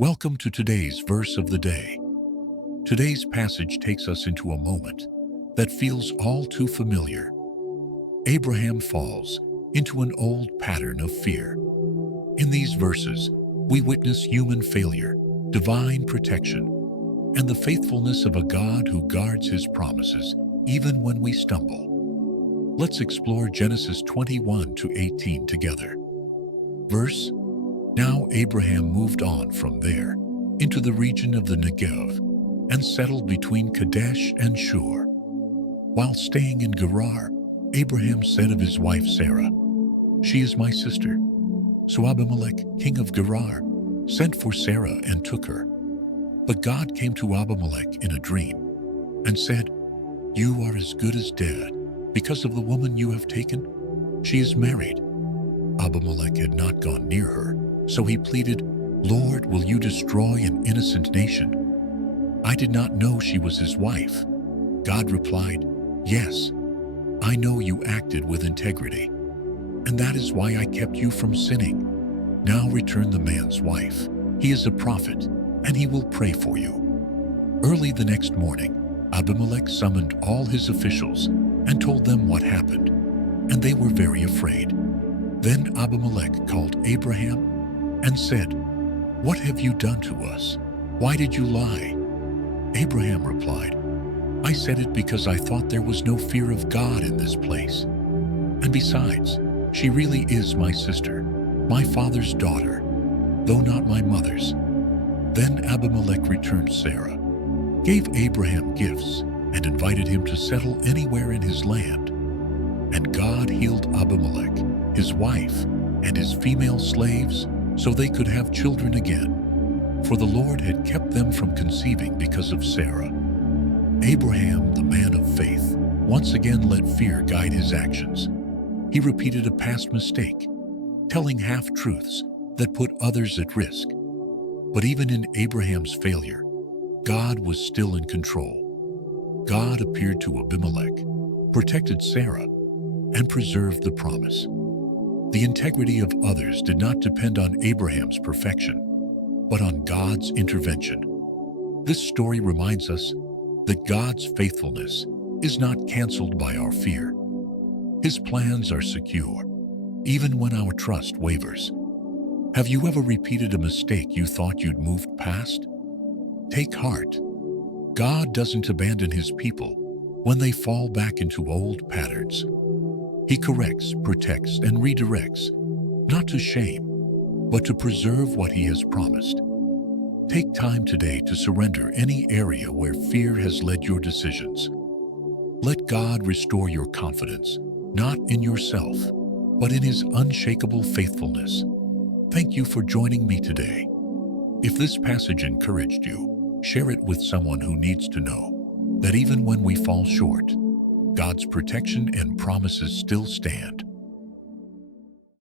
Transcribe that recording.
Welcome to today's verse of the day. Today's passage takes us into a moment that feels all too familiar. Abraham falls into an old pattern of fear. In these verses, we witness human failure, divine protection, and the faithfulness of a God who guards his promises even when we stumble. Let's explore Genesis 21 to 18 together. Verse: Now Abraham moved on from there into the region of the Negev and settled between Kadesh and Shur. While staying in Gerar, Abraham said of his wife Sarah, "She is my sister." So Abimelek, king of Gerar, sent for Sarah and took her. But God came to Abimelek in a dream and said, "You are as good as dead because of the woman you have taken. She is married." Abimelek had not gone near her, so he pleaded, "Lord, will you destroy an innocent nation?" "I did not know she was his wife." God replied, "Yes, I know you acted with integrity, and that is why I kept you from sinning. Now return the man's wife. He is a prophet, and he will pray for you." Early the next morning, Abimelek summoned all his officials and told them what happened, and they were very afraid. Then Abimelek called Abraham and said, "What have you done to us? Why did you lie?" Abraham replied, "I said it because I thought there was no fear of God in this place. And besides, she really is my sister, my father's daughter, though not my mother's." Then Abimelek returned Sarah, gave Abraham gifts, and invited him to settle anywhere in his land. And God healed Abimelek, his wife, and his female slaves, so they could have children again, for the Lord had kept them from conceiving because of Sarah. Abraham, the man of faith, once again let fear guide his actions. He repeated a past mistake, telling half-truths that put others at risk. But even in Abraham's failure, God was still in control. God appeared to Abimelek, protected Sarah, and preserved the promise. The integrity of others did not depend on Abraham's perfection, but on God's intervention. This story reminds us that God's faithfulness is not canceled by our fear. His plans are secure, even when our trust wavers. Have you ever repeated a mistake you thought you'd moved past? Take heart. God doesn't abandon his people when they fall back into old patterns. He corrects, protects, and redirects, not to shame, but to preserve what he has promised. Take time today to surrender any area where fear has led your decisions. Let God restore your confidence, not in yourself, but in his unshakable faithfulness. Thank you for joining me today. If this passage encouraged you, share it with someone who needs to know that even when we fall short, God's protection and promises still stand.